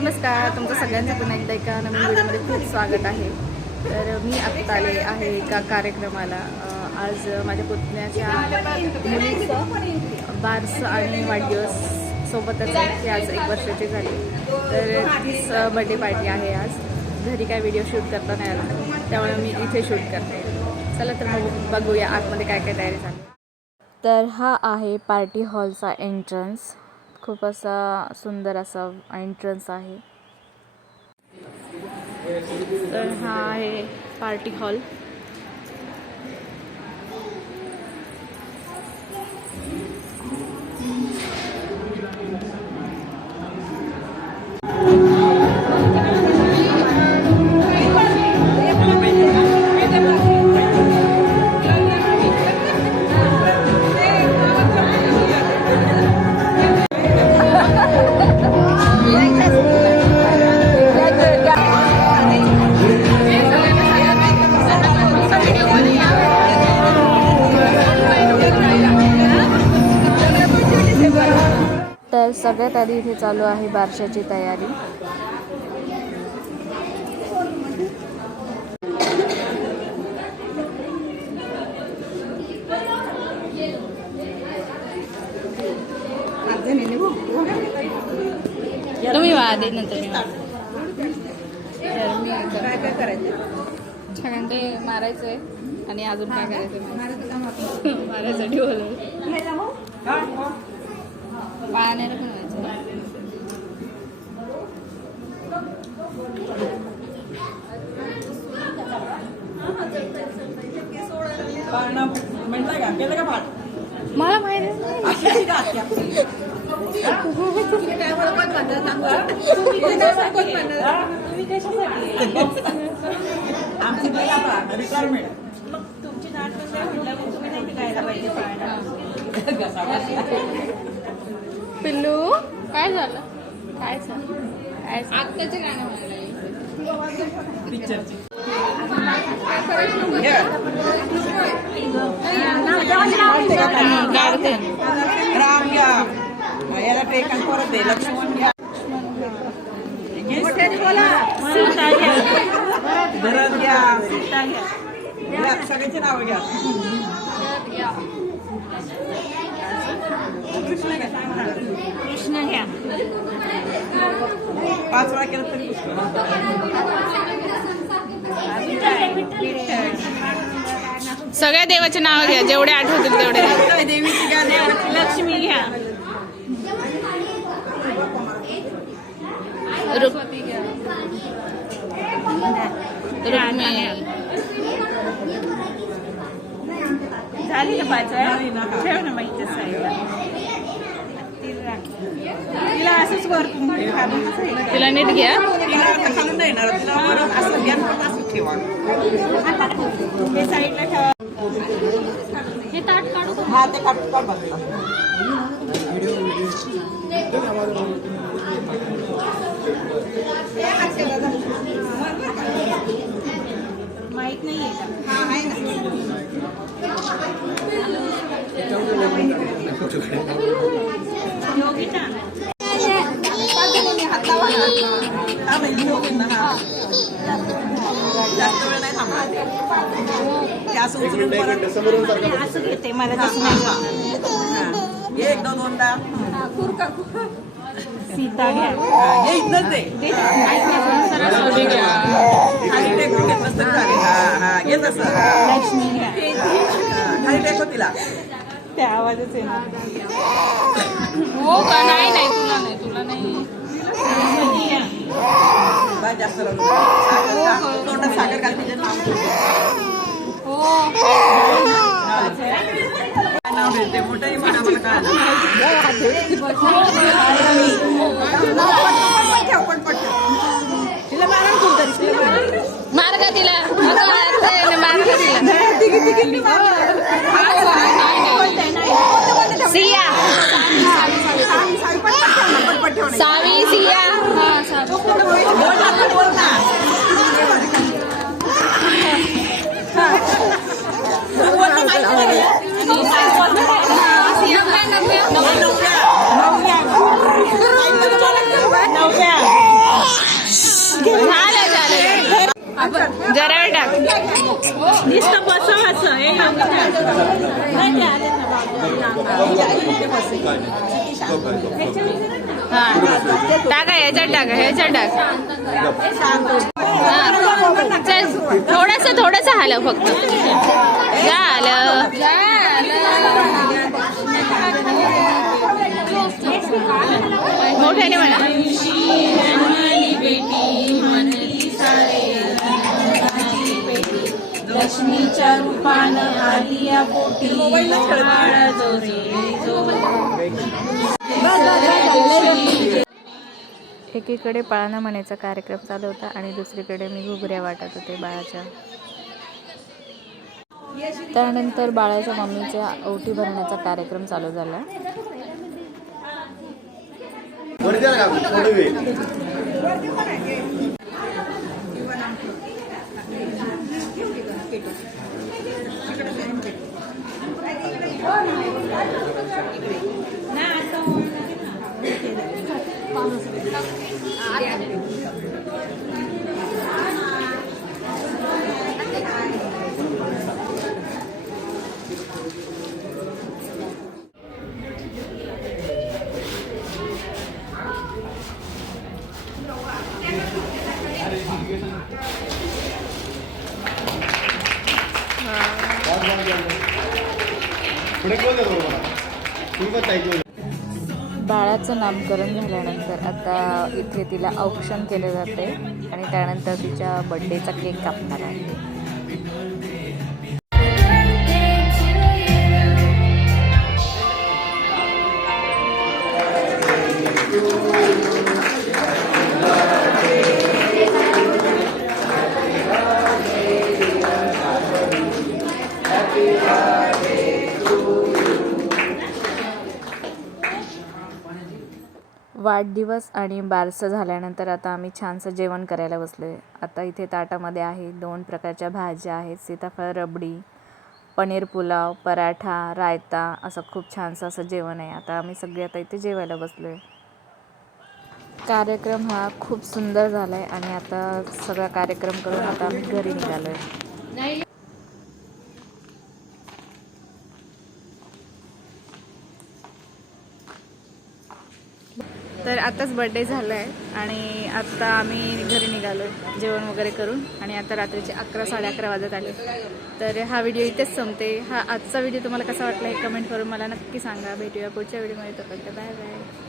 नमस्कार, तुमचं सगळ्यांचं पुन्हा एकदा एका नवीन व्हिडिओमध्ये खूप स्वागत आहे. तर मी आत्ता आले आहे एका कार्यक्रमाला. आज माझ्या पुतण्याच्या मुलीचं बारसं आणि वाढदिवस सोबतच आहे. ती आज 1 वर्षाची झाली, तर तीच बड्डे पार्टी आहे आज. घरी काय व्हिडिओ शूट करता नाही आला, त्यामुळे मी इथे शूट करते. चला तर मग बघूया आतमध्ये काय काय तयारी झाली. तर हा आहे पार्टी हॉलचा एंट्रन्स. खूप असा सुंदर असा एंट्रन्स आहे. तर हा आहे पार्टी हॉल. तर सगळ्यात आधी इथे चालू आहे बारशाची तयारी. तुम्ही वादे नंतर काय करायचं, छान ते मारायचंय आणि अजून काय करायचं मारायसाठी बोलवलं. पाण्याला पण मला माहिती पिल्लू काय झालं, काय आत्ताचे गाणं राम घ्या, याला टेकन परत दे, लक्ष्मण घ्या, भरत घ्या, सीता घ्या, सगळ्यांची नावं घ्या. कृष्ण घ्या, 5 वेळा केलं तरी सगळ्या देवाचे नाव घ्या, जेवढे आठवतील तेवढे. देवीची घ्या, देवाची लक्ष्मी घ्या, रुक्मिणी झाली ना 5 वेळा, ठेव ना माहिती साईडला. तिला असंच वर तिला नीट घ्या, तिला खालून नाही येणार, तिला असं घ्या, असं ठेवा, हे साईडला ठेवा. हे ताट काढू. हा ते काढ बघा. माहित नाहीये जास्त वेळ नाही थांबणार, असं घेते मला जास्त नाही. 1 2 2दा सीता घ्या, हे इथंच दे, खाली टेकून घेतलं तरी चालेल. हा घे तसं. लक्ष्मी घ्या, खाली टेको तिला, त्या आवाजच येणार. हो का? नाही नाही, तुला नाही, तुला नाही. जास्त तोंडात साखर घाल, तिच्या नाव नाव घेते, मोठंही म्हणा मला काय तिला मारण कोणतरी मार का तिला, मार का तिला. सिया, सावी, सिया, बोल ना. नुसतं बसवायचं हे टाका ह्याच्यात टाका ह्याच्यात टाका थोडस हलव फक्त झालं मोठ्याने म्हणा लक्ष्मीच्या रूपानं आली या पोटी एकीकडे पाळणं म्हणायचा कार्यक्रम चालू होता आणि दुसरीकडे मी घुगऱ्या वाटत होते बाळाच्या. त्यानंतर बाळाच्या मम्मीच्या ओटी भरण्याचा कार्यक्रम चालू झाला. बाळाचं नामकरण झाल्यानंतर आता इथे तिला औक्षण केले जाते आणि त्यानंतर तिच्या बर्थडेचा केक कापणार आहे. वाढदिवस आणि बारसं झाल्यानंतर आता आम्ही छानसं जेवण करायला बसलो आहे. आता इथे ताटामध्ये आहे 2 प्रकारच्या भाज्या आहेत, सीताफळ रबडी, पनीर पुलाव, पराठा, रायता, असं खूप छानसं असं जेवण आहे. आता आम्ही सगळे आता इथे जेवायला बसलो आहे. कार्यक्रम हा खूप सुंदर झाला आहे आणि आता सगळा कार्यक्रम करून आता आम्ही घरी निघालो आहे. तर आताच बर्थडे झाला आहे आणि आता आम्ही घरी निघालो आहे जेवण वगैरे करून आणि आता रात्रीचे 11 साडे 11 वाजत आले. तर हा व्हिडिओ इथेच संपते. आजचा व्हिडिओ तुम्हाला कसा वाटला हे कमेंट करून मला नक्की सांगा. भेटूया पुढच्या व्हिडिओमध्ये. तोपर्यंत बाय बाय.